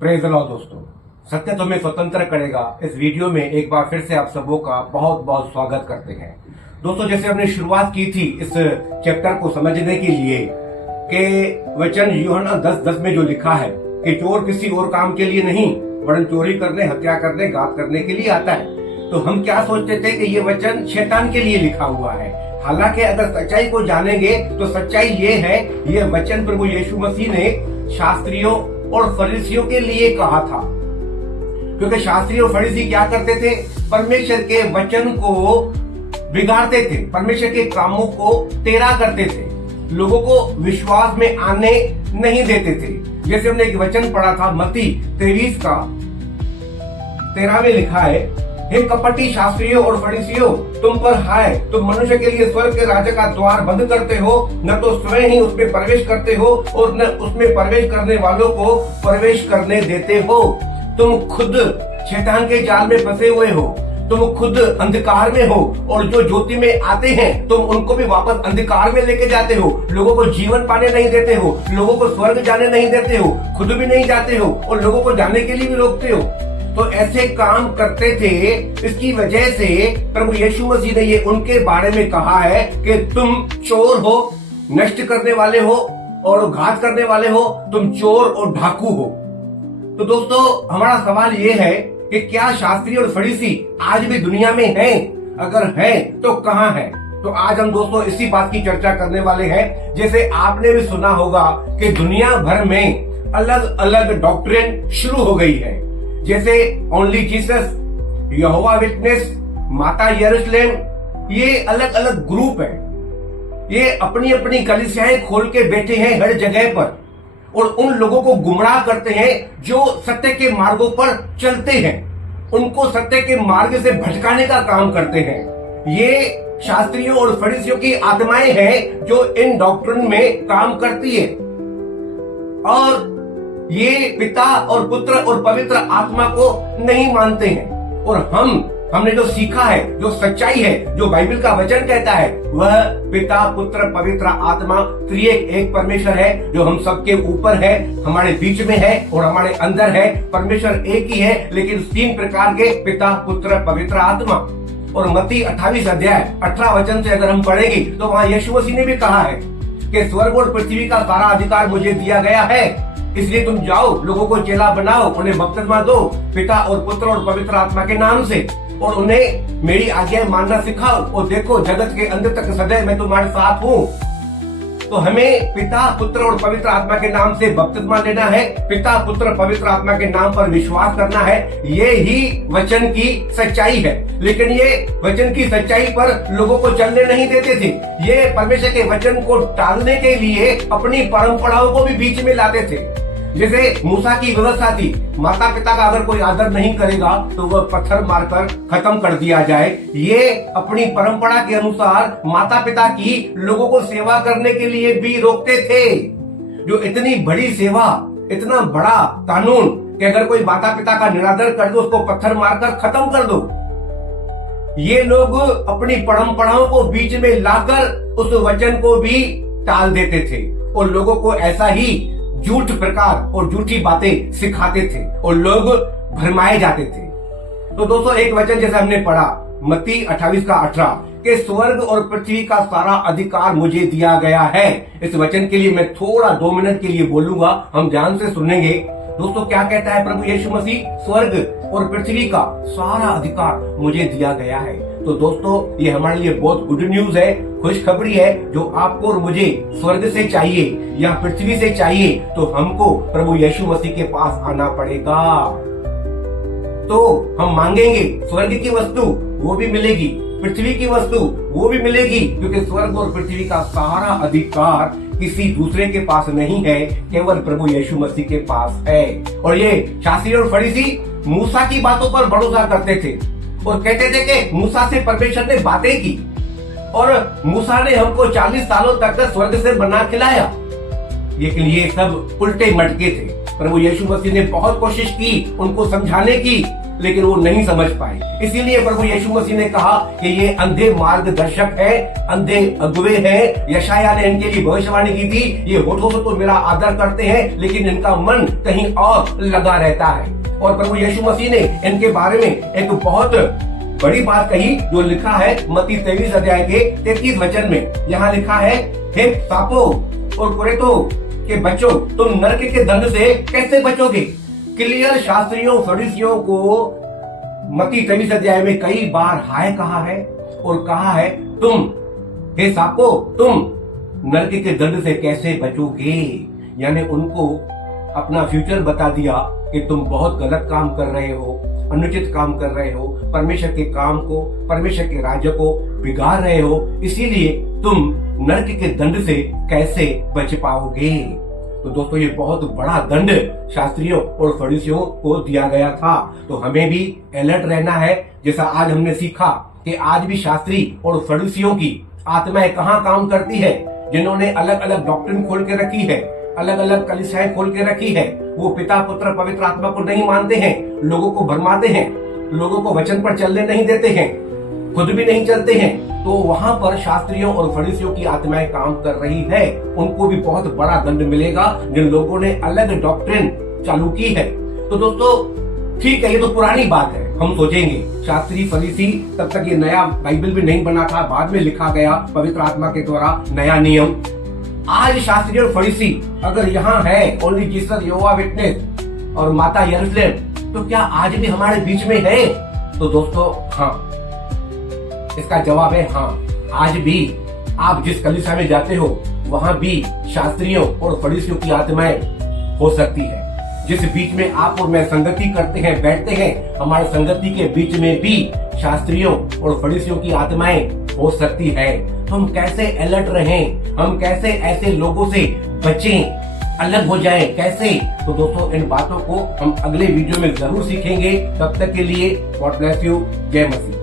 Praise the Lord दोस्तों, सत्य तुम्हें स्वतंत्र करेगा। इस वीडियो में एक बार फिर से आप सबों का बहुत बहुत स्वागत करते हैं। दोस्तों, जैसे हमने शुरुआत की थी इस चैप्टर को समझने के लिए कि वचन यूहन्ना 10:10 में जो लिखा है कि चोर किसी और काम के लिए नहीं वरन चोरी करने, हत्या करने, घात करने के लिए आता है। तो हम क्या सोचते थे कि ये वचन शैतान के लिए लिखा हुआ है। हालांकि अगर सच्चाई को जानेंगे तो सच्चाई ये है, ये वचन प्रभु यीशु मसीह ने शास्त्रियों और फरीसियों के लिए कहा था। क्योंकि शास्त्री और फरीसी क्या करते थे? परमेश्वर के वचन को बिगाड़ते थे, परमेश्वर के कामों को टेढ़ा करते थे, लोगों को विश्वास में आने नहीं देते थे। जैसे हमने एक वचन पढ़ा था मत्ती 23:13 में लिखा है, हे कपटी शास्त्रियों और फरीसियों, तुम पर हाय, तुम मनुष्य के लिए स्वर्ग के राज्य का द्वार बंद करते हो, न तो स्वयं ही उसमें प्रवेश करते हो और न उसमें प्रवेश करने वालों को प्रवेश करने देते हो। तुम खुद शैतान के जाल में फंसे हुए हो, तुम खुद अंधकार में हो और जो ज्योति में आते हैं तुम उनको भी वापस अंधकार में लेके जाते हो। लोगों को जीवन पाने नहीं देते हो, लोगों को स्वर्ग जाने नहीं देते हो, खुद भी नहीं जाते हो और लोगों को जाने के लिए भी रोकते हो। तो ऐसे काम करते थे। इसकी वजह से प्रभु यीशु मसीह ने ये उनके बारे में कहा है कि तुम चोर हो, नष्ट करने वाले हो और घात करने वाले हो, तुम चोर और डाकू हो। तो दोस्तों, हमारा सवाल ये है कि क्या शास्त्री और फरीसी आज भी दुनिया में हैं? अगर हैं तो कहां हैं? तो आज हम दोस्तों इसी बात की चर्चा करने वाले हैं। जैसे आपने भी सुना होगा कि दुनिया भर में अलग अलग डॉक्ट्रिन शुरू हो गई है, जैसे ओनली जीसस, यहोवा विटनेस, माता यरूशलेम, ये अलग अलग ग्रुप है। ये अपनी अपनी कलीसियाएं खोल के बैठे हैं हर जगह पर और उन लोगों को गुमराह करते हैं जो सत्य के मार्गों पर चलते हैं, उनको सत्य के मार्ग से भटकाने का काम करते हैं। ये शास्त्रियों और फरीसियों की आत्माएं हैं जो इन डॉक्ट्रिन में काम करती है और ये पिता और पुत्र और पवित्र आत्मा को नहीं मानते हैं। और हमने जो सीखा है, जो सच्चाई है, जो बाइबल का वचन कहता है, वह पिता, पुत्र, पवित्र आत्मा त्रिएक एक परमेश्वर है जो हम सबके ऊपर है, हमारे बीच में है और हमारे अंदर है। परमेश्वर एक ही है लेकिन 3 प्रकार के पिता, पुत्र, पवित्र आत्मा। और मत्ती 28:18 से अगर हम पढ़ेंगे तो वहाँ यीशु मसीह ने भी कहा है कि स्वर्ग और पृथ्वी का सारा अधिकार मुझे दिया गया है, इसलिए तुम जाओ, लोगों को चेला बनाओ, उन्हें बपतिस्मा दो पिता और पुत्र और पवित्र आत्मा के नाम से और उन्हें मेरी आज्ञा मानना सिखाओ और देखो जगत के अंत तक सदैव मैं तुम्हारे साथ हूँ। तो हमें पिता, पुत्र और पवित्र आत्मा के नाम से बपतिस्मा लेना है, पिता, पुत्र, पवित्र आत्मा के नाम पर विश्वास करना है। ये ही वचन की सच्चाई है। लेकिन ये वचन की सच्चाई पर लोगों को चलने नहीं देते थे। ये परमेश्वर के वचन को टालने के लिए अपनी परंपराओं को भी बीच में लाते थे। जैसे मूसा की व्यवस्था थी, माता पिता का अगर कोई आदर नहीं करेगा तो वह पत्थर मारकर खत्म कर दिया जाए। ये अपनी परंपरा के अनुसार माता पिता की लोगों को सेवा करने के लिए भी रोकते थे। जो इतनी बड़ी सेवा, इतना बड़ा कानून कि अगर कोई माता पिता का निरादर कर दो उसको पत्थर मारकर खत्म कर दो। ये लोग अपनी परंपराओं को बीच में लाकर उस वचन को भी टाल देते थे और लोगों को ऐसा ही झूठ प्रकार और झूठी बातें सिखाते थे और लोग भरमाए जाते थे। तो दोस्तों, एक वचन जैसे हमने पढ़ा मत्ती 28:18 के स्वर्ग और पृथ्वी का सारा अधिकार मुझे दिया गया है। इस वचन के लिए मैं थोड़ा 2 मिनट के लिए बोलूंगा, हम ध्यान से सुनेंगे। दोस्तों, क्या कहता है प्रभु यीशु मसीह? स्वर्ग और पृथ्वी का सारा अधिकार मुझे दिया गया है। तो दोस्तों, ये हमारे लिए बहुत गुड न्यूज है, खुशखबरी है। जो आपको और मुझे स्वर्ग से चाहिए या पृथ्वी से चाहिए तो हमको प्रभु यीशु मसीह के पास आना पड़ेगा। तो हम मांगेंगे, स्वर्ग की वस्तु वो भी मिलेगी, पृथ्वी की वस्तु वो भी मिलेगी, क्योंकि स्वर्ग और पृथ्वी का सारा अधिकार किसी दूसरे के पास नहीं है, केवल प्रभु यीशु मसीह के पास है। और ये शास्त्री और फरीसी मूसा की बातों पर भरोसा करते थे और कहते थे कि मूसा से परमेश्वर ने बातें की और मूसा ने हमको 40 सालों तक स्वर्ग से बना खिलाया। लेकिन ये सब उल्टे मटके थे। प्रभु यीशु मसीह ने बहुत कोशिश की उनको समझाने की लेकिन वो नहीं समझ पाए। इसीलिए प्रभु यीशु मसीह ने कहा कि ये अंधे मार्गदर्शक है, अंधे अगुवे हैं। यशायाह ने इनके लिए भविष्यवाणी की थी, ये होठों से तो मेरा आदर करते हैं लेकिन इनका मन कहीं और लगा रहता है। और प्रभु यीशु मसीह ने इनके बारे में एक बहुत बड़ी बात कही जो लिखा है मत्ती 23 अध्याय के 33 वचन में। यहाँ लिखा है, हे सांपों और कुरेतों के बच्चों, तुम नरक के दंड से कैसे बचोगे। क्लियर शास्त्रियों फरीसियों को मत्ती 23 अध्याय में कई बार हाय कहा है और कहा है तुम, हे सांपों, तुम नरक के दंड से कैसे बचोगे। यानी उनको अपना फ्यूचर बता दिया कि तुम बहुत गलत काम कर रहे हो, अनुचित काम कर रहे हो, परमेश्वर के काम को, परमेश्वर के राज्य को बिगाड़ रहे हो, इसीलिए तुम नरक के दंड से कैसे बच पाओगे। तो दोस्तों, ये बहुत बड़ा दंड शास्त्रियों और फरीसियों को दिया गया था। तो हमें भी अलर्ट रहना है। जैसा आज हमने सीखा कि आज भी शास्त्री और फरीसियों की आत्माएं कहाँ काम करती है, जिन्होंने अलग अलग डॉक्ट्रिन खोल के रखी है, अलग अलग कलीसियाएं खोल के रखी है। वो पिता पुत्र पवित्र आत्मा को नहीं मानते हैं, लोगों को भरमाते हैं, लोगों को वचन पर चलने नहीं देते हैं, खुद भी नहीं चलते हैं। तो वहां पर शास्त्रियों और फरीसियों की आत्माएं काम कर रही है। उनको भी बहुत बड़ा दंड मिलेगा जिन लोगों ने अलग डॉक्ट्रिन चालू की है। तो दोस्तों, ठीक है, ये तो पुरानी बात है, हम सोचेंगे। शास्त्री फरीसी, तब तक ये नया बाइबल भी नहीं बना था, बाद में लिखा गया पवित्र आत्मा के द्वारा नया नियम। आज शास्त्री और फरीसी अगर यहाँ है, ओनली जीसस, यहोवा विटनेस और माता यरूशलेम, तो क्या आज भी हमारे बीच में है? तो दोस्तों, हाँ, इसका जवाब है हाँ। आज भी आप जिस कलीसिया में जाते हो वहां भी शास्त्रियों और फरीसियों की आत्माएं हो सकती है। जिस बीच में आप और मैं संगति करते हैं, बैठते हैं, हमारे संगति के बीच में भी शास्त्रियों और फरीसियों की आत्माएं हो सकती है। तो हम कैसे अलर्ट रहें, हम कैसे ऐसे लोगों से बचें, अलग हो जाएं, कैसे? तो दोस्तों, इन बातों को हम अगले वीडियो में जरूर सीखेंगे। तब तक के लिए गॉड ब्लेस यू। जय मसीह।